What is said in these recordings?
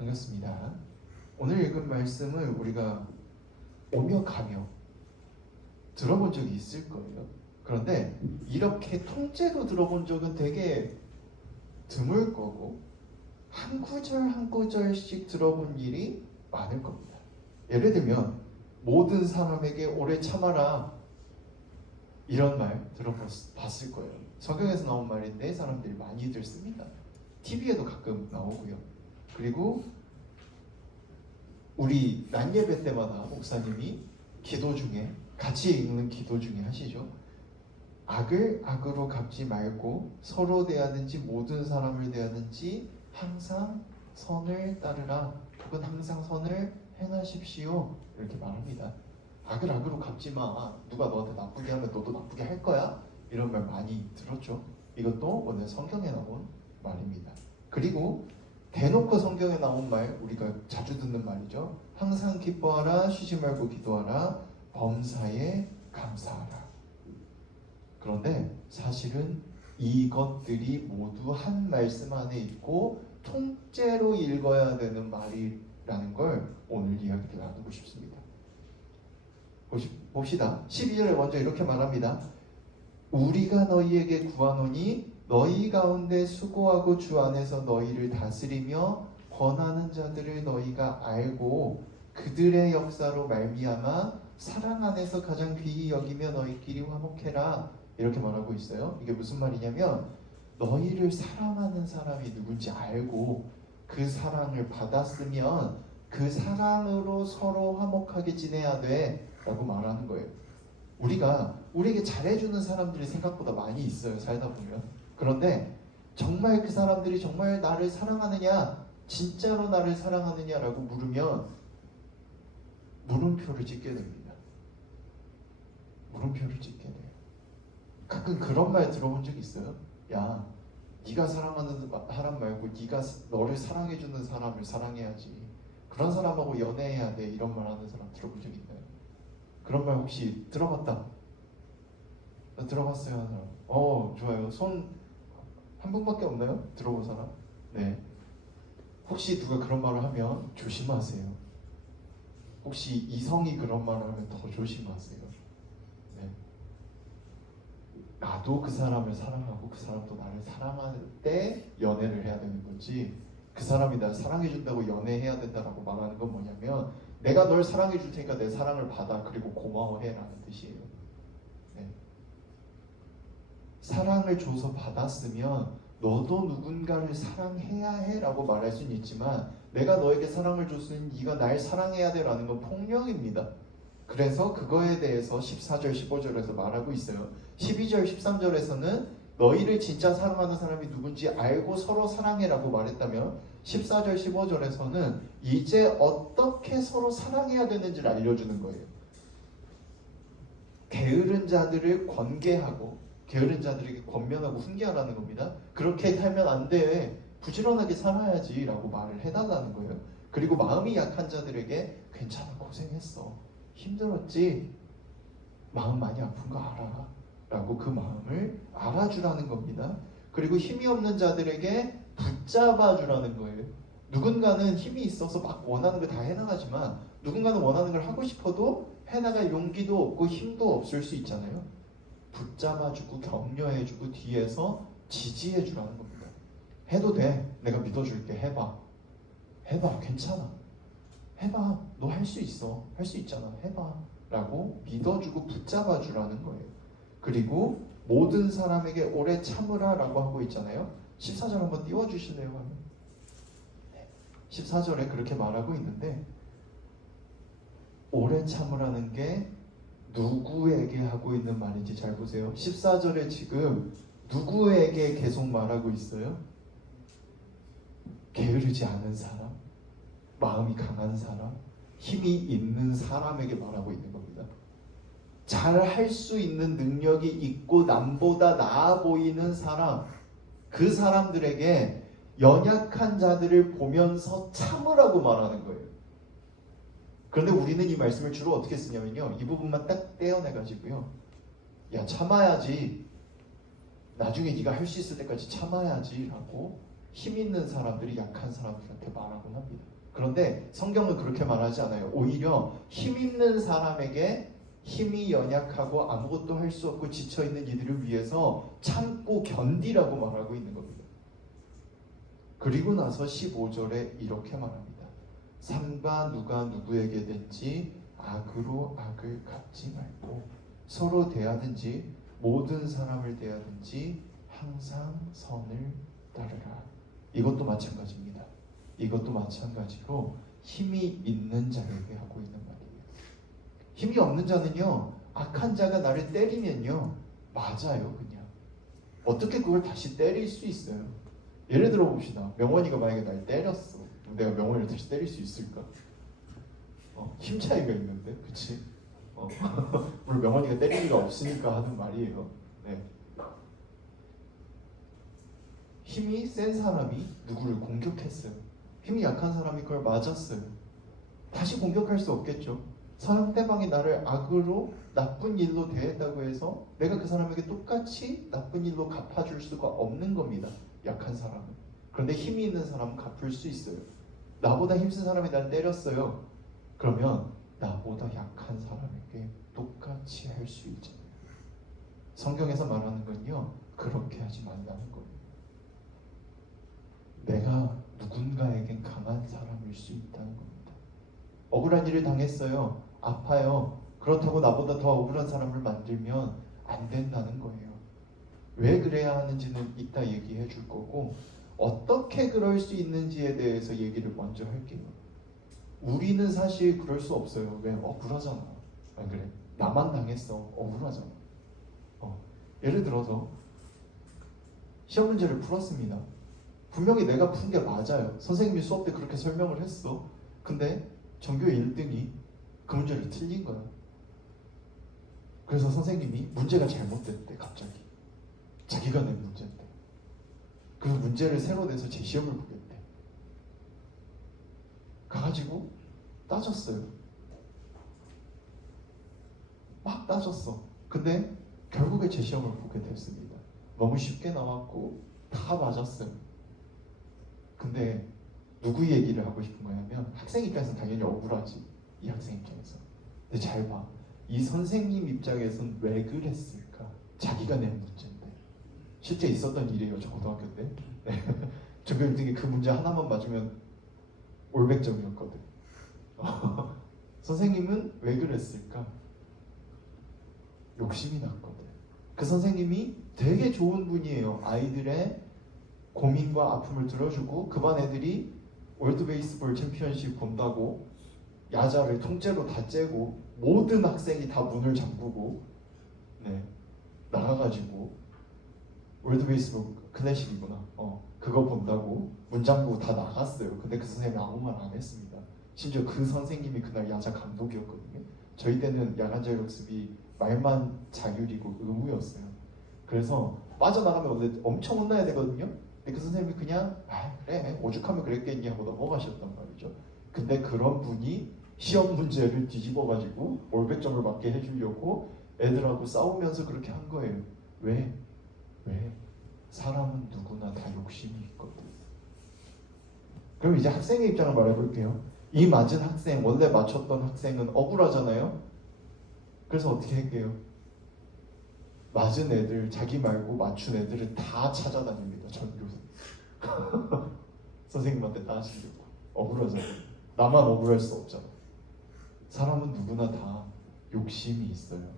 반갑습니다. 오늘 읽은 말씀을 우리가 오며 가며 들어본 적이 있을 거예요. 그런데 이렇게 통째로 들어본 적은 되게 드물 거고 한 구절 한 구절씩 들어본 일이 많을 겁니다. 예를 들면 모든 사람에게 오래 참아라, 이런 말 들어봤을 거예요. 성경에서 나온 말인데 사람들이 많이들 씁니다. TV에도 가끔 나오고요. 그리고 우리 난예배 때마다 목사님이 기도 중에, 같이 읽는 기도 중에 하시죠. 악을 악으로 갚지 말고 서로 대하든지 모든 사람을 대하든지 항상 선을 따르라, 혹은 항상 선을 행하십시오, 이렇게 말합니다. 악을 악으로 갚지 마. 누가 너한테 나쁘게 하면 너도 나쁘게 할 거야. 이런 말 많이 들었죠. 이것도 오늘 성경에 나온 말입니다. 그리고 대놓고 성경에 나온 말, 우리가 자주 듣는 말이죠. 항상 기뻐하라, 쉬지 말고 기도하라, 범사에 감사하라. 그런데 사실은 이것들이 모두 한 말씀 안에 있고 통째로 읽어야 되는 말이라는 걸 오늘 이야기를 나누고 싶습니다. 봅시다. 12절에 먼저 이렇게 말합니다. 우리가 너희에게 구하노니 너희 가운데 수고하고 주 안에서 너희를 다스리며 권하는 자들을 너희가 알고 그들의 역사로 말미암아 사랑 안에서 가장 귀히 여기며 너희끼리 화목해라, 이렇게 말하고 있어요. 이게 무슨 말이냐면 너희를 사랑하는 사람이 누군지 알고 그 사랑을 받았으면 그 사랑으로 서로 화목하게 지내야 돼 라고 말하는 거예요. 우리에게 잘해주는 사람들이 생각보다 많이 있어요, 살다 보면. 그런데 정말 그 사람들이 정말 나를 사랑하느냐, 진짜로 나를 사랑하느냐라고 물으면 물음표를 찍게 됩니다. 물음표를 찍게 돼요. 가끔 그런 말 들어본 적 있어요. 야, 네가 사랑하는 사람 말고 네가 너를 사랑해주는 사람을 사랑해야지, 그런 사람하고 연애해야 돼, 이런 말 하는 사람 들어본 적 있나요? 그런 말 혹시 들어봤다? 들어봤어요, 하는 사람? 좋아요. 손 한 분밖에 없나요? 들어본 사람? 네. 혹시 누가 그런 말을 하면 조심하세요. 혹시 이성이 그런 말을 하면 더 조심하세요. 네. 나도 그 사람을 사랑하고 그 사람도 나를 사랑할 때 연애를 해야 되는 거지, 그 사람이 나를 사랑해준다고 연애해야 된다라고 말하는 건 뭐냐면 내가 널 사랑해줄 테니까 내 사랑을 받아, 그리고 고마워해라는 뜻이에요. 네. 사랑을 줘서 받았으면 너도 누군가를 사랑해야 해라고 말할 수는 있지만 내가 너에게 사랑을 줬으니 네가 날 사랑해야 돼라는 건 폭력입니다. 그래서 그거에 대해서 14절 15절에서 말하고 있어요. 12절 13절에서는 너희를 진짜 사랑하는 사람이 누군지 알고 서로 사랑해라고 말했다면 14절 15절에서는 이제 어떻게 서로 사랑해야 되는지를 알려주는 거예요. 게으른 자들을 권계하고 게으른 자들에게 권면하고 훈계하라는 겁니다. 그렇게 살면 안 돼, 부지런하게 살아야지 라고 말을 해달라는 거예요. 그리고 마음이 약한 자들에게 괜찮아, 고생했어, 힘들었지, 마음 많이 아픈 거 알아 라고 그 마음을 알아주라는 겁니다. 그리고 힘이 없는 자들에게 붙잡아 주라는 거예요. 누군가는 힘이 있어서 막 원하는 거 다 해나가지만 누군가는 원하는 걸 하고 싶어도 해나갈 용기도 없고 힘도 없을 수 있잖아요. 붙잡아주고 격려해주고 뒤에서 지지해주라는 겁니다. 해도 돼, 내가 믿어줄게, 해봐, 괜찮아, 해봐, 너 할 수 있어, 할 수 있잖아, 해봐 라고 믿어주고 붙잡아주라는 거예요. 그리고 모든 사람에게 오래 참으라 라고 하고 있잖아요. 14절 한번 띄워주실래요? 14절에 그렇게 말하고 있는데 오래 참으라는 게 누구에게 하고 있는 말인지 잘 보세요. 14절에 지금 누구에게 계속 말하고 있어요? 게으르지 않은 사람, 마음이 강한 사람, 힘이 있는 사람에게 말하고 있는 겁니다. 잘 할 수 있는 능력이 있고 남보다 나아 보이는 사람, 그 사람들에게 연약한 자들을 보면서 참으라고 말하는 거예요. 그런데 우리는 이 말씀을 주로 어떻게 쓰냐면요, 이 부분만 딱 떼어내가지고요, 야 참아야지, 나중에 네가 할 수 있을 때까지 참아야지 라고 힘 있는 사람들이 약한 사람들한테 말하곤 합니다. 그런데 성경은 그렇게 말하지 않아요. 오히려 힘 있는 사람에게 힘이 연약하고 아무것도 할 수 없고 지쳐있는 이들을 위해서 참고 견디라고 말하고 있는 겁니다. 그리고 나서 15절에 이렇게 말합니다. 삼가 누가 누구에게든지 악으로 악을 갚지 말고 서로 대하든지 모든 사람을 대하든지 항상 선을 따르라. 이것도 마찬가지입니다. 이것도 마찬가지로 힘이 있는 자에게 하고 있는 말이에요. 힘이 없는 자는요, 악한 자가 나를 때리면요, 맞아요. 그냥 어떻게 그걸 다시 때릴 수 있어요? 예를 들어 봅시다. 명원이가 만약에 날 때렸어. 내가 명원이를 다시 때릴 수 있을까? 힘 차이가 있는데, 그치? 물론 명원이가 때릴 리가 없으니까 하는 말이에요. 네. 힘이 센 사람이 누구를 공격했어요. 힘이 약한 사람이 그걸 맞았어요. 다시 공격할 수 없겠죠. 상대방이 나를 악으로 나쁜 일로 대했다고 해서 내가 그 사람에게 똑같이 나쁜 일로 갚아줄 수가 없는 겁니다. 약한 사람은. 그런데 힘이 있는 사람은 갚을 수 있어요. 나보다 힘센 사람이 날 때렸어요. 그러면 나보다 약한 사람에게 똑같이 할 수 있잖아요. 성경에서 말하는 건요, 그렇게 하지 말라는 거예요. 내가 누군가에겐 강한 사람일 수 있다는 겁니다. 억울한 일을 당했어요. 아파요. 그렇다고 나보다 더 억울한 사람을 만들면 안 된다는 거예요. 왜 그래야 하는지는 이따 얘기해 줄 거고, 어떻게 그럴 수 있는지에 대해서 얘기를 먼저 할게요. 우리는 사실 그럴 수 없어요. 왜? 억울하잖아. 안 그래? 나만 당했어. 억울하잖아. 예를 들어서 시험 문제를 풀었습니다. 분명히 내가 푼 게 맞아요. 선생님이 수업 때 그렇게 설명을 했어. 근데 전교 1등이 그 문제를 틀린 거야. 그래서 선생님이 문제가 잘못됐대. 갑자기 자기가 낸 문제인데. 그래서 문제를 새로 내서 제 시험을 보겠대. 가가지고 따졌어요. 막 따졌어. 근데 결국에 제 시험을 보게 됐습니다. 너무 쉽게 나왔고 다 맞았어요. 근데 누구 얘기를 하고 싶은 거냐면, 학생 입장에서는 당연히 억울하지. 이 학생 입장에서. 근데 잘 봐. 이 선생님 입장에서는 왜 그랬을까? 자기가 낸 문제인데. 실제 있었던 일이에요. 저 고등학교 때. 네. 전교 1등이 그 문제 하나만 맞으면 올백점이었거든. 선생님은 왜 그랬을까? 욕심이 났거든. 그 선생님이 되게 좋은 분이에요. 아이들의 고민과 아픔을 들어주고, 그 반 애들이 월드 베이스볼 챔피언십 본다고 야자를 통째로 다 째고 모든 학생이 다 문을 잠그고 나가가지고 월드 베이스볼 클래식이구나. 그거 본다고 문 잠그고 다 나갔어요. 근데 그 선생님이 아무 말 안 했습니다. 심지어 그 선생님이 그날 야자 감독이었거든요. 저희 때는 야간 자율학습이 말만 자율이고 의무였어요. 그래서 빠져나가면 원래 엄청 혼나야 되거든요. 근데 그 선생님이 그냥 그래 오죽하면 그랬겠니 하고 넘어가셨단 말이죠. 근데 그런 분이 시험 문제를 뒤집어가지고 올백점을 맞게 해주려고 애들하고 싸우면서 그렇게 한 거예요. 왜? 사람은 누구나 다 욕심이 있거든. 그럼 이제 학생의 입장을 말해볼게요. 이 맞은 학생, 원래 맞췄던 학생은 억울하잖아요. 그래서 어떻게 할게요? 맞은 애들, 자기 말고 맞춘 애들을 다 찾아다닙니다. 전교생. 선생님한테 따지려고. 억울하잖아. 나만 억울할 수 없잖아. 사람은 누구나 다 욕심이 있어요.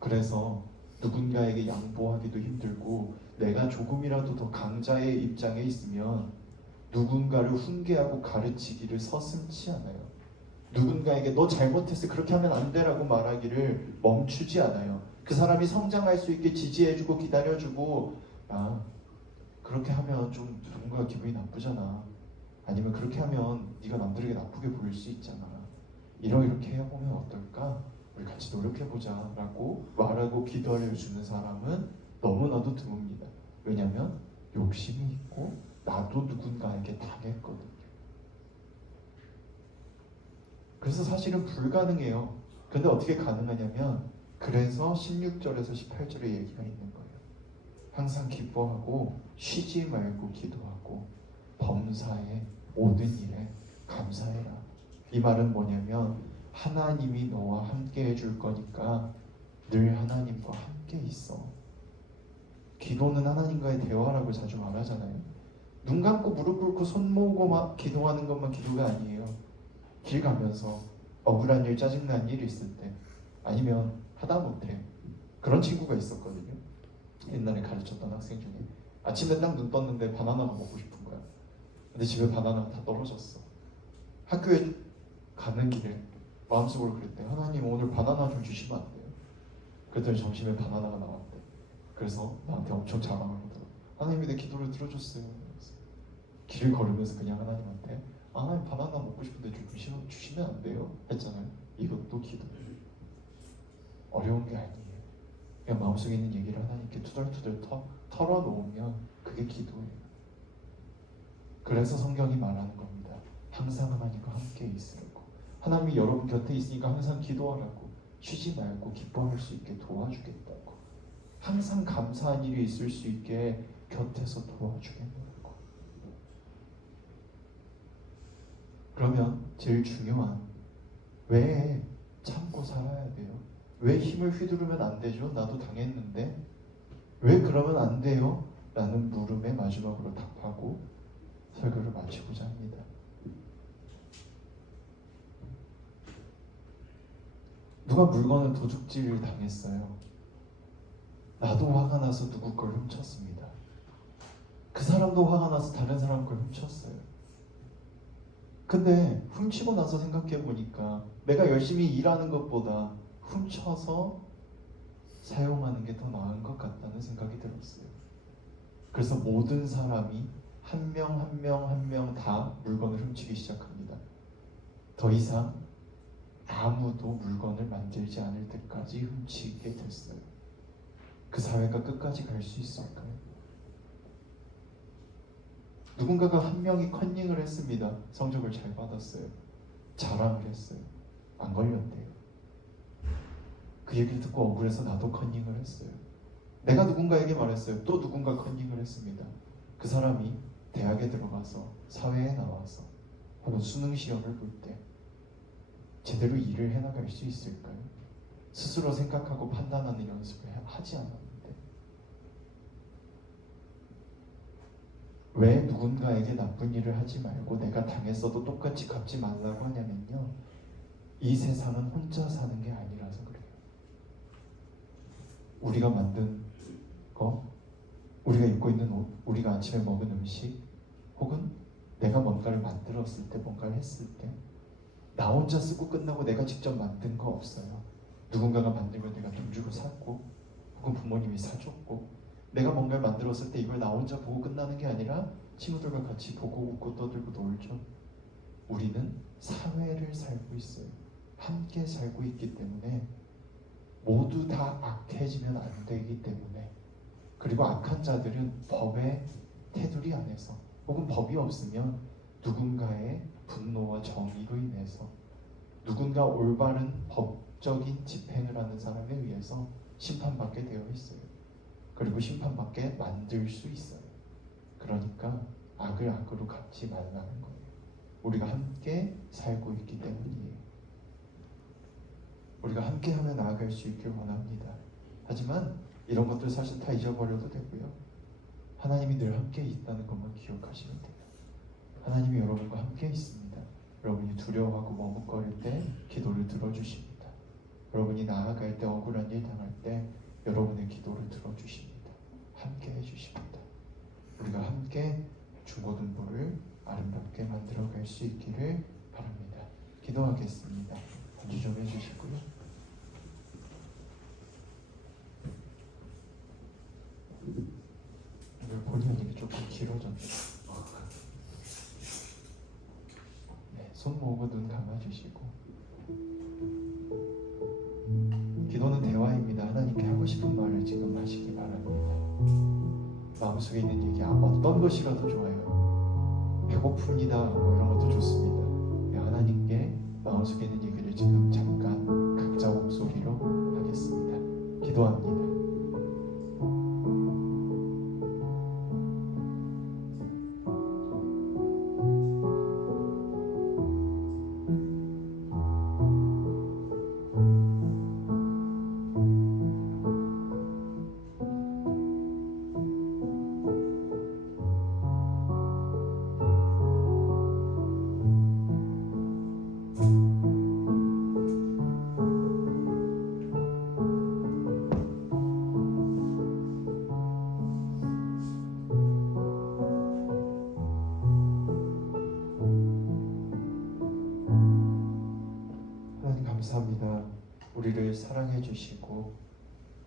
그래서 누군가에게 양보하기도 힘들고, 내가 조금이라도 더 강자의 입장에 있으면 누군가를 훈계하고 가르치기를 서슴지 않아요. 누군가에게 너 잘못했어, 그렇게 하면 안 돼라고 말하기를 멈추지 않아요. 그 사람이 성장할 수 있게 지지해주고 기다려주고, 그렇게 하면 좀 누군가 기분이 나쁘잖아. 아니면 그렇게 하면 네가 남들에게 나쁘게 보일 수 있잖아. 이렇게 해보면 어떨까? 우리 같이 노력해보자 라고 말하고 기다려주는 사람은 너무나도 드뭅니다. 왜냐면 욕심이 있고 나도 누군가에게 당했거든요. 그래서 사실은 불가능해요. 근데 어떻게 가능하냐면, 그래서 16절에서 18절에 얘기가 있는 거예요. 항상 기뻐하고 쉬지 말고 기도하고 범사의 모든 일에 감사해라. 이 말은 뭐냐면 하나님이 너와 함께 해줄 거니까 늘 하나님과 함께 있어. 기도는 하나님과의 대화라고 자주 말하잖아요. 눈 감고 무릎 꿇고 손 모으고 막 기도하는 것만 기도가 아니에요. 길 가면서 억울한 일, 짜증난 일 있을 때, 아니면 하다못해 그런 친구가 있었거든요. 옛날에 가르쳤던 학생 중에 아침에 딱 눈 떴는데 바나나가 먹고 싶은 거야. 근데 집에 바나나가 다 떨어졌어. 학교에 가는 길에 마음속으로 그랬대. 하나님 오늘 바나나 좀 주시면 안 돼요? 그랬더니 점심에 바나나가 나왔대. 그래서 나한테 엄청 자랑을 하더라고. 하나님이 내 기도를 들어줬어요. 길을 걸으면서 그냥 하나님한테 하나님 바나나 먹고 싶은데 좀 주시면 안 돼요? 했잖아요. 이것도 기도. 어려운 게 아니에요. 그냥 마음속에 있는 얘기를 하나님께 투덜투덜 털어놓으면 그게 기도예요. 그래서 성경이 말하는 겁니다. 항상 하나님과 함께 있으라고. 하나님이 여러분 곁에 있으니까 항상 기도하라고. 쉬지 말고 기뻐할 수 있게 도와주겠다고. 항상 감사한 일이 있을 수 있게 곁에서 도와주겠다고. 그러면 제일 중요한, 왜 참고 살아야 돼요? 왜 힘을 휘두르면 안 되죠? 나도 당했는데 왜 그러면 안 돼요? 라는 물음에 마지막으로 답하고 설교를 마치고자 합니다. 누가 물건을 도둑질을 당했어요. 나도 화가 나서 누구 걸 훔쳤습니다. 그 사람도 화가 나서 다른 사람 걸 훔쳤어요. 근데 훔치고 나서 생각해 보니까 내가 열심히 일하는 것보다 훔쳐서 사용하는 게 더 나은 것 같다는 생각이 들었어요. 그래서 모든 사람이 한 명 한 명 한 명 다 물건을 훔치기 시작합니다. 더 이상 아무도 물건을 만들지 않을 때까지 훔치게 됐어요. 그 사회가 끝까지 갈 수 있을까요? 누군가가 한 명이 컨닝을 했습니다. 성적을 잘 받았어요. 자랑을 했어요. 안 걸렸대요. 그 얘기를 듣고 억울해서 나도 컨닝을 했어요. 내가 누군가에게 말했어요. 또 누군가 컨닝을 했습니다. 그 사람이 대학에 들어가서 사회에 나와서 혹은 수능 시험을 볼 때 제대로 일을 해나갈 수 있을까요? 스스로 생각하고 판단하는 연습을 하지 않았는데 왜 누군가에게 나쁜 일을 하지 말고 내가 당했어도 똑같이 갚지 말라고 하냐면요, 이 세상은 혼자 사는 게 아니라서 그래요. 우리가 만든 거, 우리가 입고 있는 옷, 우리가 아침에 먹은 음식, 혹은 내가 뭔가를 만들었을 때, 뭔가를 했을 때 나 혼자 쓰고 끝나고 내가 직접 만든 거 없어요. 누군가가 만들면 내가 돈 주고 샀고, 혹은 부모님이 사줬고, 내가 뭔가를 만들었을 때 이걸 나 혼자 보고 끝나는 게 아니라 친구들과 같이 보고 웃고 떠들고 놀죠. 우리는 사회를 살고 있어요. 함께 살고 있기 때문에 모두 다 악해지면 안 되기 때문에, 그리고 악한 자들은 법의 테두리 안에서 혹은 법이 없으면 누군가의 분노와 정의로 인해서 누군가 올바른 법적인 집행을 하는 사람에 의해서 심판받게 되어 있어요. 그리고 심판받게 만들 수 있어요. 그러니까 악을 악으로 갚지 말라는 거예요. 우리가 함께 살고 있기 때문이에요. 우리가 함께하며 나아갈 수 있길 원합니다. 하지만 이런 것들 사실 다 잊어버려도 되고요. 하나님이 늘 함께 있다는 것만 기억하시면 돼요. 하나님이 여러분과 함께 있습니다. 여러분이 두려워하고 머뭇거릴 때 기도를 들어주십니다. 여러분이 나아갈 때, 억울한 일 당할 때 여러분의 기도를 들어주십니다. 함께 해주십니다. 우리가 함께 중고등부를 아름답게 만들어갈 수 있기를 바랍니다. 기도하겠습니다. 안주 좀 해주시고요. 오늘 본의 아니게 조금 길어졌네요. 네, 손 모으고 눈 감아주시고. 기도는 대화입니다. 하나님께 하고 싶은 말을 지금 하시기 바랍니다. 마음속에 있는 얘기, 어떤 것이라도 좋아요. 배고픕니다, 뭐 이런 것도 좋습니다. 하나님께 마음속에 있는 얘기를 지금 잠깐 각자 목소리로 하겠습니다. 기도합니다. 우리를 사랑해 주시고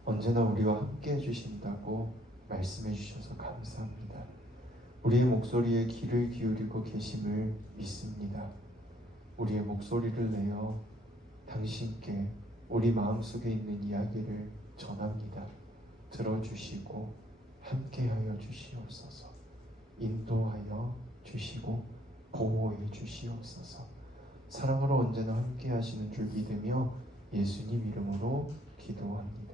언제나 우리와 함께 해주신다고 말씀해 주셔서 감사합니다. 우리의 목소리에 귀를 기울이고 계심을 믿습니다. 우리의 목소리를 내어 당신께 우리 마음속에 있는 이야기를 전합니다. 들어주시고 함께하여 주시옵소서. 인도하여 주시고 보호해 주시옵소서. 사랑으로 언제나 함께하시는 줄 믿으며 예수님 이름으로 기도합니다.